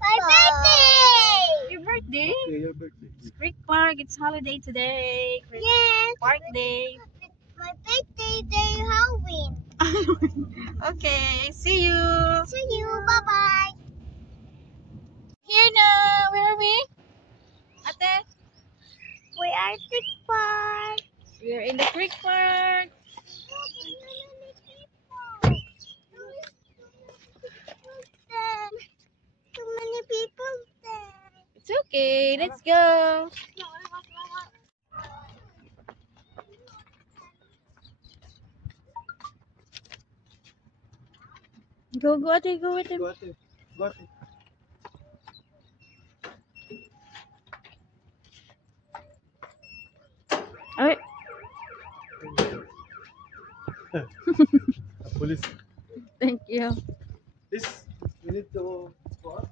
My birthday! Your birthday? Yeah, your birthday. Creek Park, it's holiday today. Creek Yes. Park Day. My birthday day Halloween. Okay, see you. See you. Bye-bye. Here now. Where are we? Ate? We are Creek Park. We're in the Creek Park. Too many people there. It's okay. Let's go. Go, ate. Go with him. Go ate. Go ate. Alright. Police. Thank you. This, we need to go up.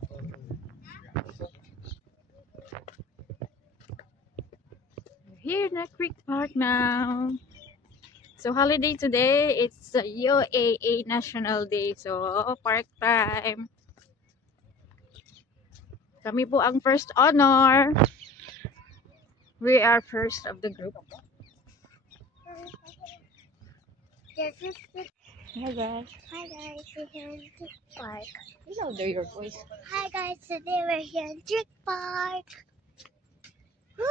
Here in the Creek Park now. So holiday today, it's UAA National Day. So park time. Kami po ang first honor. We are first of the group. This is the Hi guys. Hi guys, we're here in Creek Park. Louder your voice. Hi guys, today we're here in Creek Park. Woo.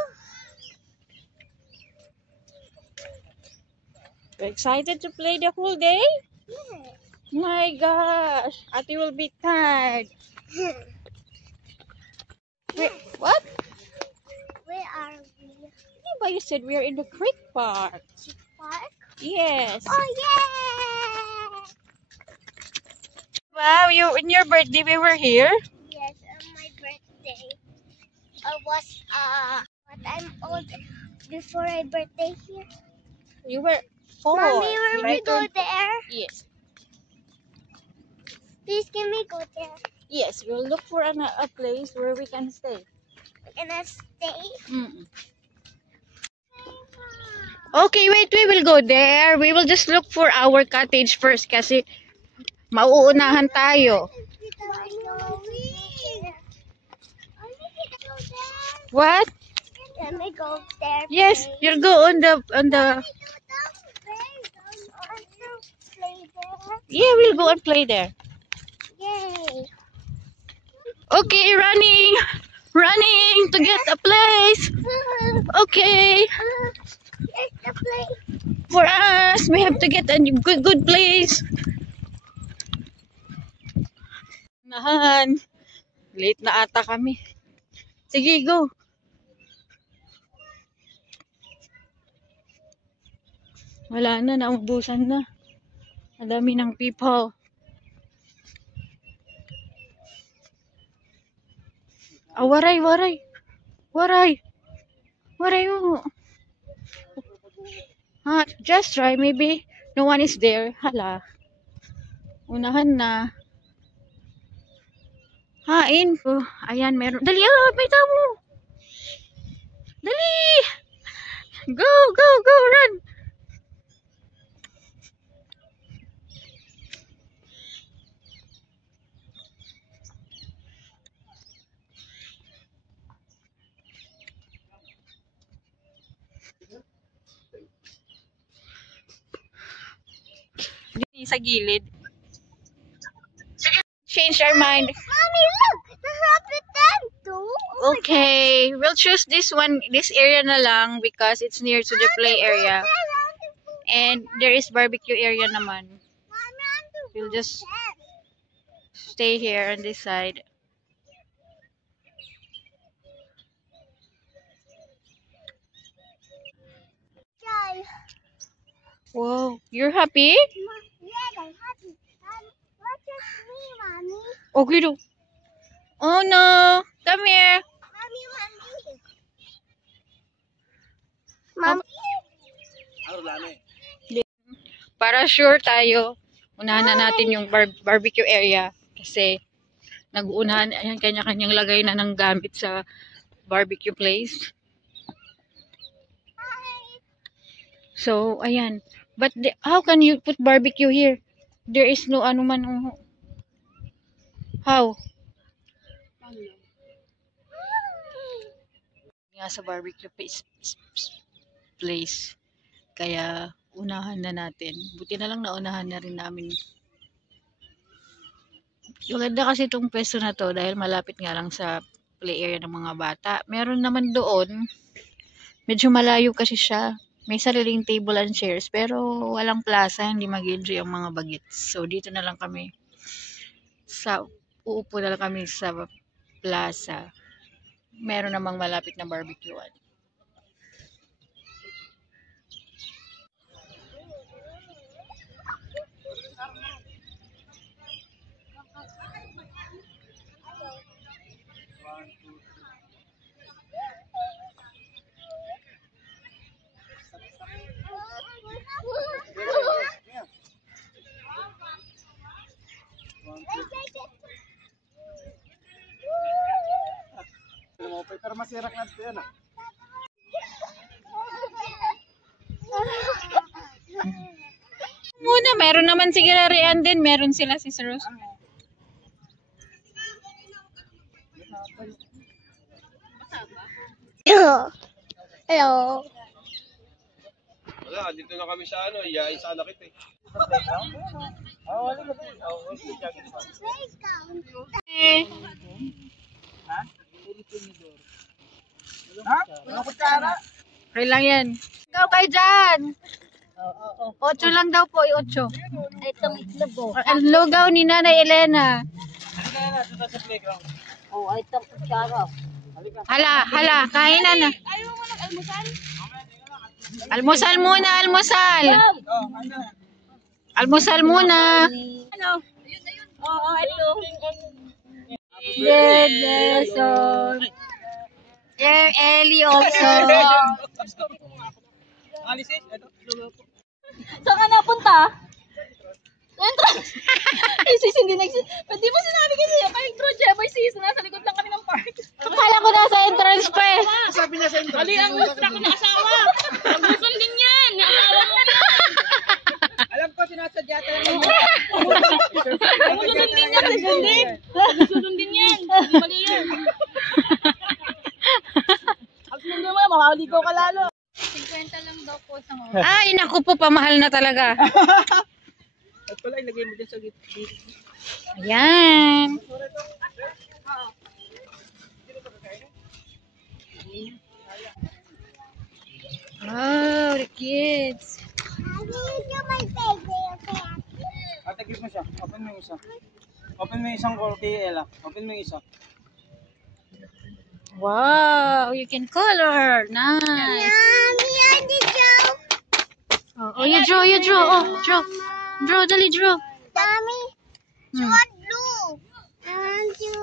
You're excited to play the whole day? Yeah. My gosh, Ate will be tired. Wait, what? Where are we? But you said we are in the Creek Park. Creek Park? Yes. Oh yeah! Wow, in your birthday we were here. Yes, on my birthday. I was what I'm old before my birthday here. You were 4. Mommy, will When we you go turned- there? Yes. Please can we go there? Yes, we'll look for a place where we can stay. Can I stay? Mm. Okay, wait, we will go there. We will just look for our cottage first kasi mauunahan tayo. What? Let me go there. Yes, please. you'll go on the Yeah, we'll go and play there. Yay! Okay, running to get a place. Okay, Here's the place. for us, we have to get a good place. Nahan. Late na ata kami. Sige, go. Wala na, naubusan na. Ang dami ng people. Waray. Waray mo. Just try. Maybe no one is there. Hala. Unahan na. Info. Ayan, meron. Dali, may tamo. Dali. Go, run. Dito sa gilid. Change our mind. Mommy, look! The happy tent too. Okay, we'll choose this one, this area na lang because it's near to the play area. And there is barbecue area naman. We'll just stay here on this side. Wow, you're happy? Yes, I'm happy. What is me, Mommy? Okay do. Oh no, come here. Mommy. Mommy. Para sure tayo, unahan na natin yung barbecue area kasi nag-uunahan, ayan, kanya-kanyang lagay na ng gamit sa barbecue place. So, ayan. But how can you put barbecue here? There is no ano man. How? Nga sa barbecue place. Kaya unahan na natin. Buti na lang naunahan na rin namin. Maganda kasi itong pwesto na to dahil malapit nga lang sa play area ng mga bata. Meron naman doon, medyo malayo kasi siya. May sariling table and chairs pero walang plaza, hindi mag-enjoy ang mga bagets. So dito na lang kami uupo na lang kami sa plaza. Meron namang malapit na barbecuean. Pero masirak na ito yan ah. Muna, meron naman si Gilarian din. Meron sila si Sir Rose. Hello. Wala, dito na kami sa ano, iyain sa anak ito eh. Eh, Ha? Ano kutsara? okay lang yan. Ikaw kayo dyan. 8 lang daw po, 8. Itong itlog ko. Ang lugaw ni Nanay Elena. Oh, itong kutsara. Hala, kainan na. Ayaw mo nag-almusal? Almusal muna, almusal. Almusal muna. Ano? Ayun. Oo, ito. Yes, so. Ellie also. Saan ka napunta? Entrance! Isis, hindi Pwede mo sinabi kasi yung kayong true Jeboy sis, nasa likod lang kami ng park. Akala ko nasa entrance pa eh. Sabi niya sa intro. Mali ang gusto ko na asawa. Susundin yan. Naawa mo yan. Alam ko, sinasadya talaga. Susundin yan. Susundin yan. Mali yan. Ang sundo mo, makakaligaw ka lalo. 50 lang daw po sa mga. Ay, naku po, pamahal na talaga. At pala, ilagay mo dyan sa gitna. Ayan. Oh, the kids. Ate, give mo siya. Open mo yung isa. Open mo yung isang korte, Ella. Open mo yung isa. Wow, you can color. Nice. Oh, you draw. Oh, draw. Draw, dali, draw. Mommy, Hmm. what blue? I want to.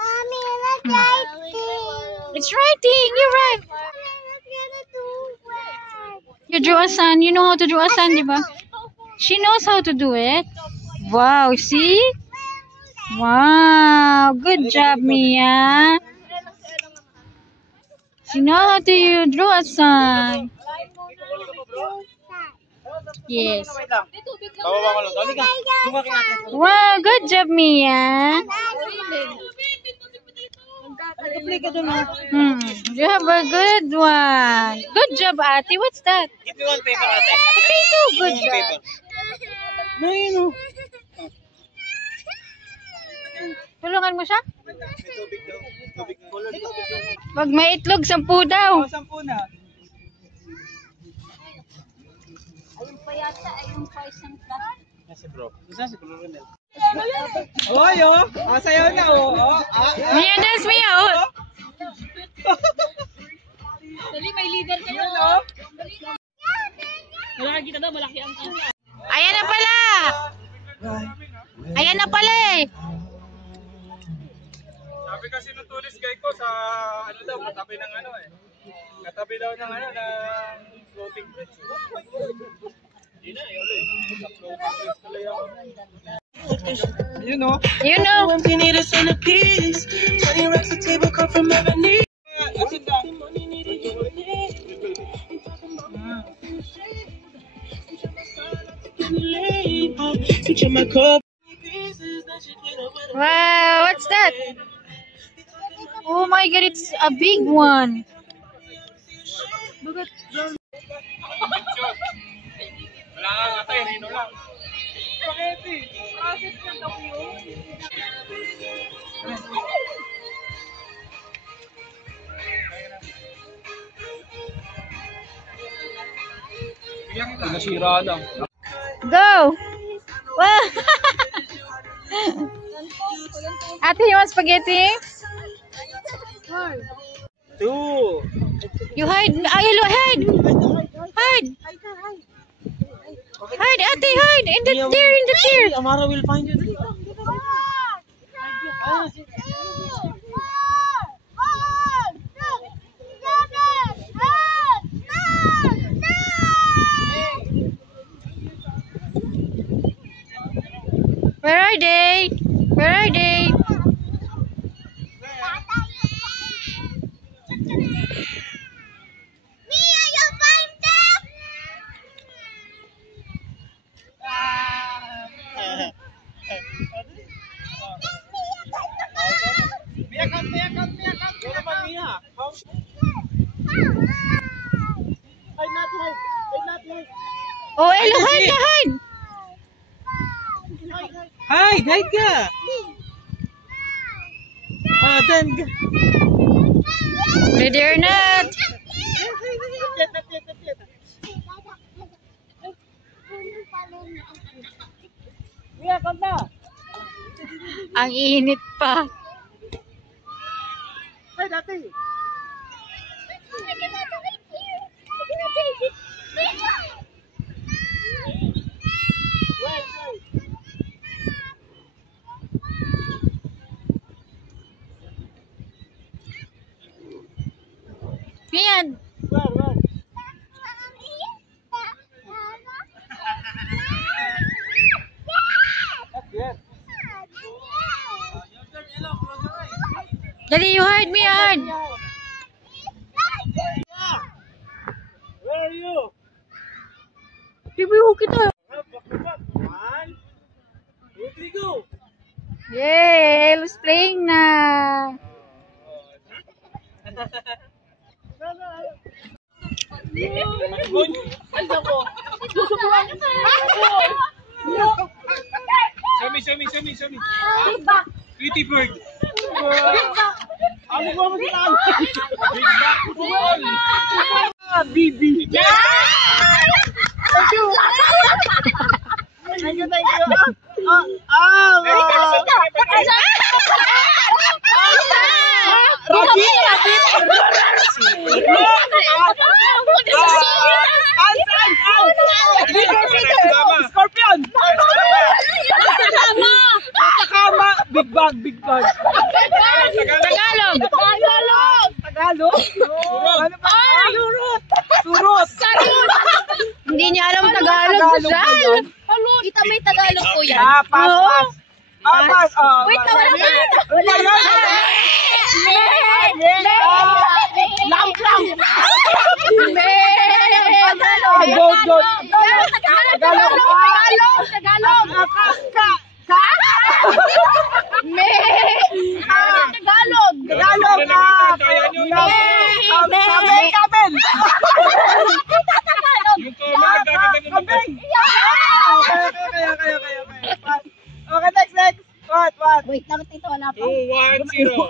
Mommy, look writing. It's writing. You're right. Look at it too. You draw a sun. You know how to draw a sun, di ba? She knows how to do it. Wow, see? Wow, good job, Mia. She know how to draw a sun. Yes. Wait lang. Bawa ko lang. Dali ka. Doon ka ate. Wow, good job, Mia. Play ka doon. You have a good one. Good job, Ate. What's that? Give me one paper, ate. Potato. Good job. No, yun o. Tulungan mo siya? Tubig daw. Tubig na. Wag may itlog, 10 daw. 10 na. Ayun pa yata, ayun pa isang plastic. Kasi bro. Isa si Bro Ronel. Oy, oh. Sayaw na, oh. Mia, dance, Mia. Oh. Dali, may leader kayo. Oh. Wala kita daw, malaki ang kanya. Ayan na pala. Ayan na pala eh. Sabi kasi ng tourist guide ko sa ano daw, katabi ng ano eh. Katabi daw ng ano, ng floating bridge. Hindi na, yun eh. Sa floating bridge tuloy ako. You know? You know. You need a centerpiece. 20 racks a table come from Ebony. Asin lang. Switching my cup. Wow, what's that? Oh my god, it's a big one. Wala nga atay, Rino lang. Nasira lang. Go! Wow! Ate, you want spaghetti? Two. You hide. Ayelo, hide! Hide! Hide, ate, hide! In the chair, in the chair! Amara will find you. Where are they? Where are they? Oh, Elo, hide ka, hide! Hide ka. Then. Ready or not? Ang init pa. Yan. Dali, you hide me, hide. Where are you? Bibiho kita. 1, 2, 3, go! Yay, Elo's playing na. Show me. Pretty bird. Ano ba mo sila? Big back football. Bibi. Thank you. Scorpion! Big bag. Tagalog. Tagalog? Ano ba? Surot. Hindi niya alam Tagalog. Sal. Kita may Tagalog po yan. Pass. Wait, wala pa. Okay, next. What? Wait, dapat ito wala pa. 2, 1, 0.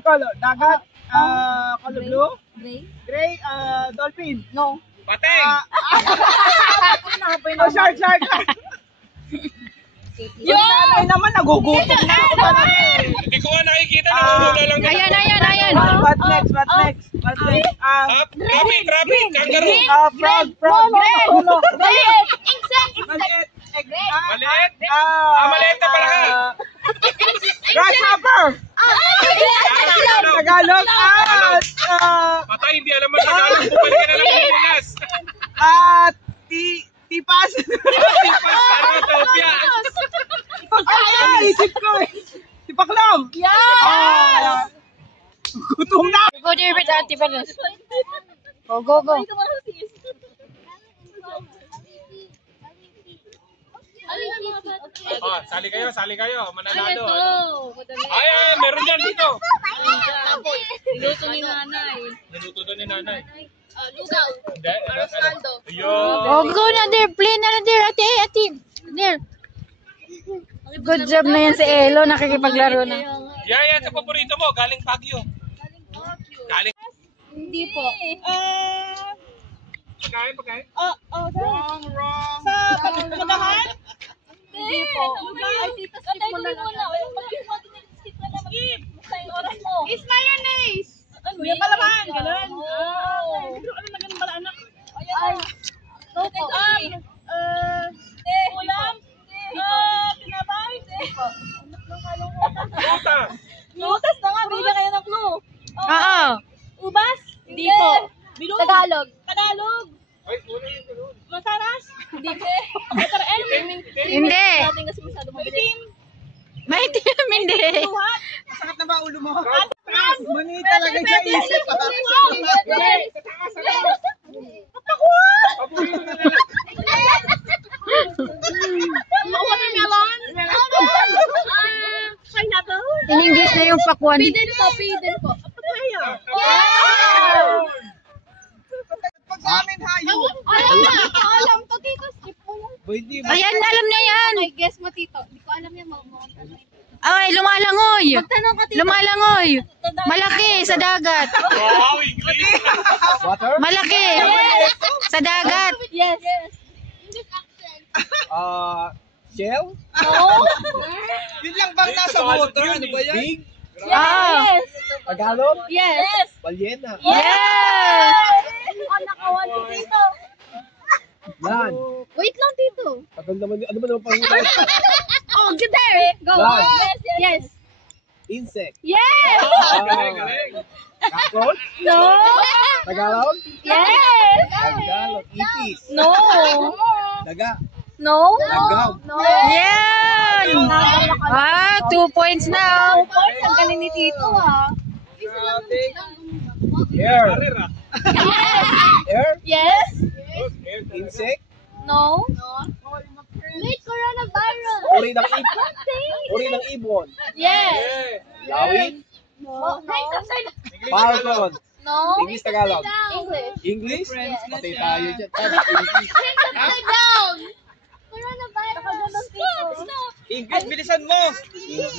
Color. Dagat. Color blue. Gray. Dolphin. No. Pateng. Shark. Yung naman nagugutom na ako. Hindi ko nakikita, nangulula lang. Ayan. What next? Rabbit, kangaroo. Frog. Maliit. Maliit na pala ka. Grasshopper. Tagalog. Patay, hindi alam mo Tagalog. Bumalik ka na lang Pilipinas. Tipas. Paratopia. Isip ko eh. Tipaklam. Yeah! Gutom na. Go there with Ate Panos. Go. Ay, Oh, sali kayo. Mananalo. Ito. Ano? Madali. Ay, meron dyan dito. Niluto ni nanay. Niluto doon ni nanay. Lugaw. Hindi. Caldo. Ayun. Oh, go na there. Play na na there. Ate. There. Good job na yan si Elo. Nakikipaglaro na. Yan sa paborito mo. Galing Baguio. Galing. Hindi po. Pagkain. Wrong. Sa pagmadahan? Hindi po. Ay, tita, skip mo na lang. Skip na naman. Skip. Sa yung oras mo. Is mayonnaise. Ano Kuya palaman, ganun. Pero ano na ganun pala, anak? Ay, no po. Ulam. Tinapay? Butas. Lutas na nga. Bigyan kayo ng clue. Oo. Ubas? Hindi po. Bilog? Tagalog. Tagalog? Ay, una yung ganun. Masaras? Hindi po. Hindi. Natin kasi masyado mabilis. Mahiti namin hindi. Tuhat? Sakit na ba ulo mo? Mani talaga sa isip. Paborito na lang. Watermelon? Pineapple? In English na yung pakwan. Pidin po. Papaya? Pag sa amin, hayo. Alam to, tito. Skip mo yan. Pwede ba? Ayan, alam na yan. Okay, guess mo, tito. Hindi ko alam yan. Ay, lumalangoy. Tanong ka, tito. Lumalangoy. Malaki sa dagat. Wow, English. Water? Malaki. Sa dagat. Yes. Shell? No. Yun lang bang nasa water? Ano ba yan? Big? Ah. Yes. Tagalog? Yes. Balyena? Yeah. Nakawan si tito. Yan. Wait lang, tito. Tagal naman yun. Ano ba naman pangilan? Oh, get there. Go. Land. Yes. Insect? Yes. Galing. Cockroach? No. Tagalog? Yes. Tagalog. Ipis? No. Daga? No. Langgam? No. Yan. 2 points na. Of course, ang galing ni tito, ah. Air? Karera. Air? Yes. Insect? No. Wait, coronavirus. Uri ng ibon? Uri ng ibon? Yes. Lawin? No. Falcon? No. English, Tagalog? English. English? Patay tayo dyan. English. down. Coronavirus. English, bilisan mo! English.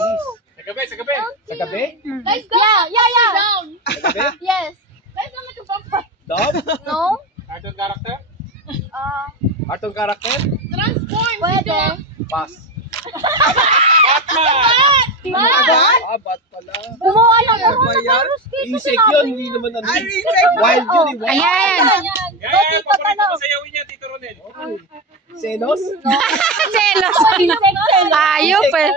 Sa gabi. Sa gabi? Guys, go. Yeah. Down. Sa gabi? Yes. Guys, naman to papa. Dog? No. Cartoon character? Cartoon character? Pwede. Pass. Batman! Bat pala. Gumawa lang Ano ba yan? Insect yun, hindi naman ano. Wild yun eh. Wild. Ayan. Go, tito, Paborito tanong. ko sayawin niya, Tito Ronel. Senos? Selos. Insect cell. Ayop eh.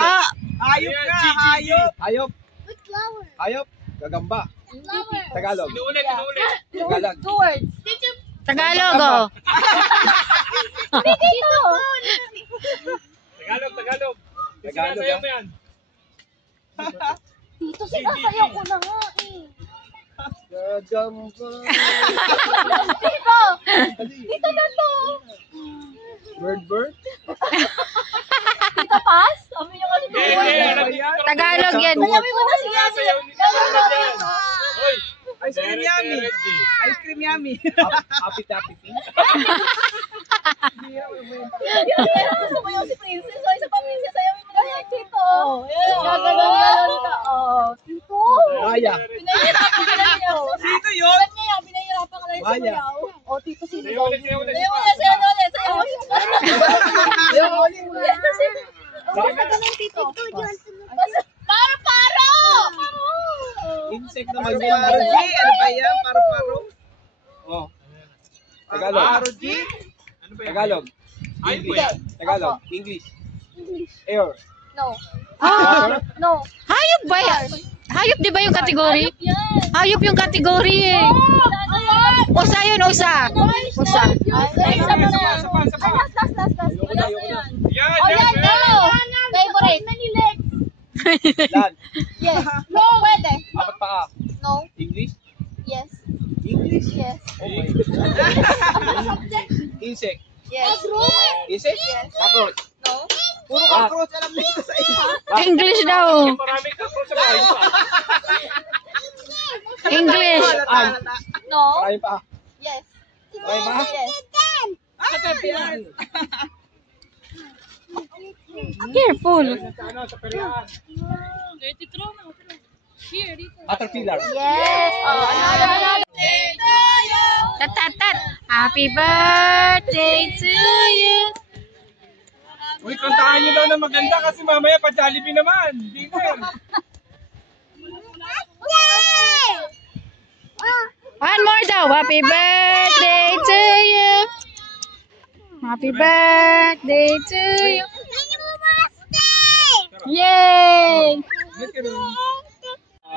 Ah, Hayop ka, hayop. Hayop. Hayop. Gagamba. Tagalog. Inuulit. Tagalog. 2 words. Tagalog oh. Tito. Tagalog. Tagalog, Sinasayaw mo yan. Tito, sinasayaw ko na nga eh. Gagamba. Tito. Tito na to. Bird. Tito, pass? Sabi niyo kasi Tagalog yan. Sabi mo na siya. Sinasayaw ni Tito Ronel yan. Hoy! Ice cream yummy. Reggie. Ice cream yummy. Happy pink. Gusto ko yung si Princess. O, isa pa Princess. Ayaw mo na Tito. Gaganon ka. Oh, Tito. Maya. Pinahirapan ka lang niya. Sino yun? Alam niya yan, pinahirapan ka lang yung Maya. sumayaw. O, Tito, sino Sayaw daw? ulit. Sayaw ulit. Tito. Paro! Insect naman yun. Ano ba yan? Paro-paro? Oh. Tagalog. Ano ba yan? Tagalog. Ay po yan. Tagalog. English. Air. No. Water. No. Hayop ba yan? Hayop di ba yung kategory? Yan. Hayop yung kategory eh. Usa yun, usa. Usa. Isa pa na. Sapa. Last. Wala na yan. Yan. O, yan. Favorite. Land. Yes. No. Pwede. Apat paa. No. English. Yes. English. Yes. Oh my God. Insect. Yes. Easy? Cockroach. No? Puro cockroach alam nito sa iyo. English daw. Maraming kapro sa bahay pa. English. No? Marami pa. Yes. Marami pa? Yes. Careful. Sa ano, sa periaan. Caterpillar. Yes. Oh, another. Tat, tat, tat. Happy birthday to you. Uy, kantahan niyo daw na maganda kasi mamaya pa Jollibee naman. Dinner. One more daw. Happy birthday to you. Happy birthday to you. Yay!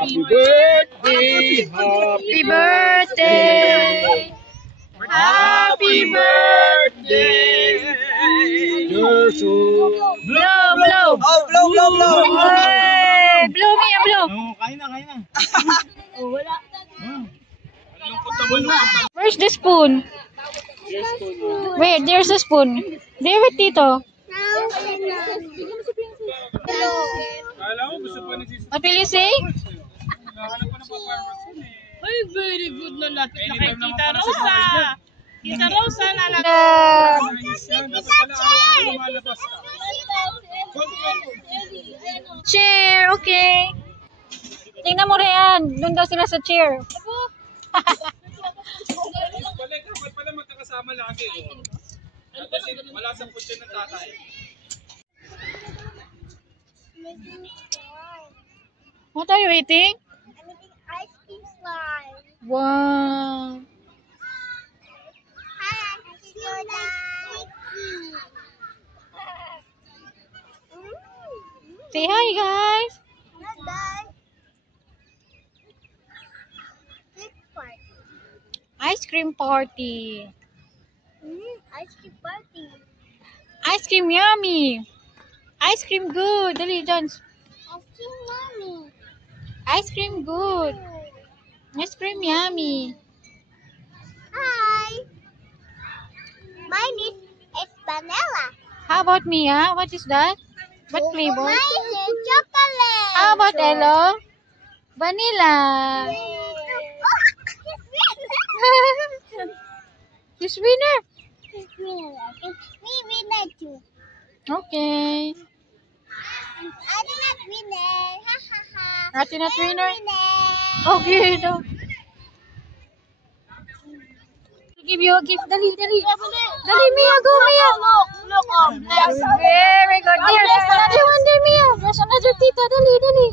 Happy birthday, Happy birthday. happy birthday, Joshua. Blow, blow. Oh, blow, blow, blow. Hey, blow me, blow. Kain na, kain na. Wala. Lungkot naman, lungkot naman. Where's the spoon? Wait, there's a spoon. There with Tito. Kala ko gusto pa nagsisip. What will you say? Nakahanap pa ng performance yun eh. Ay, very good na lapit na kay Anytime naman Tita pala si Rosa. Biden. Tita Rosa, lalapit. Ayos yan, dapat pala araw-araw lumalabas ka. Chair, okay. Tingnan mo Rian. Doon daw sila sa chair. Dapat pala magkakasama lagi. Kasi wala sa punta ng tatay. What are you eating? Ice cream slime. Wow. Hi, Say hi, guys. Ice cream party. Ice cream party. Ice cream yummy. Ice cream good. Dali, Jones. Ice cream mommy. Ice cream good. Ice cream yummy. Hi. Mine is vanilla. How about Mia? What is that? What flavor? Mine is chocolate. How about Elo? Vanilla. She's winner. We winner too. Okay. I did not winner. Ha ha ha. Ate not winner. Winner. Okay, daw. To give you a gift. Dali, dali. Dali, Mia. Go, Mia. Look, bless. Very good. There's another one there, Mia. There's another tita. Dali, dali.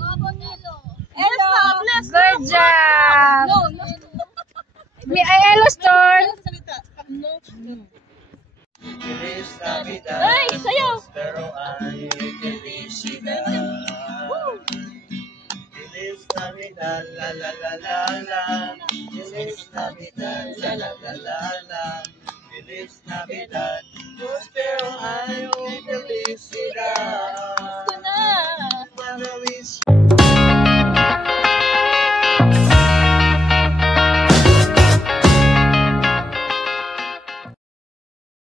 Good job. Elo's turn. Feliz Navidad. Ay, sayaw. Pero ay felicidad. Feliz Navidad, la la la la la. Feliz Navidad, la la la la la. Feliz Navidad, prospero año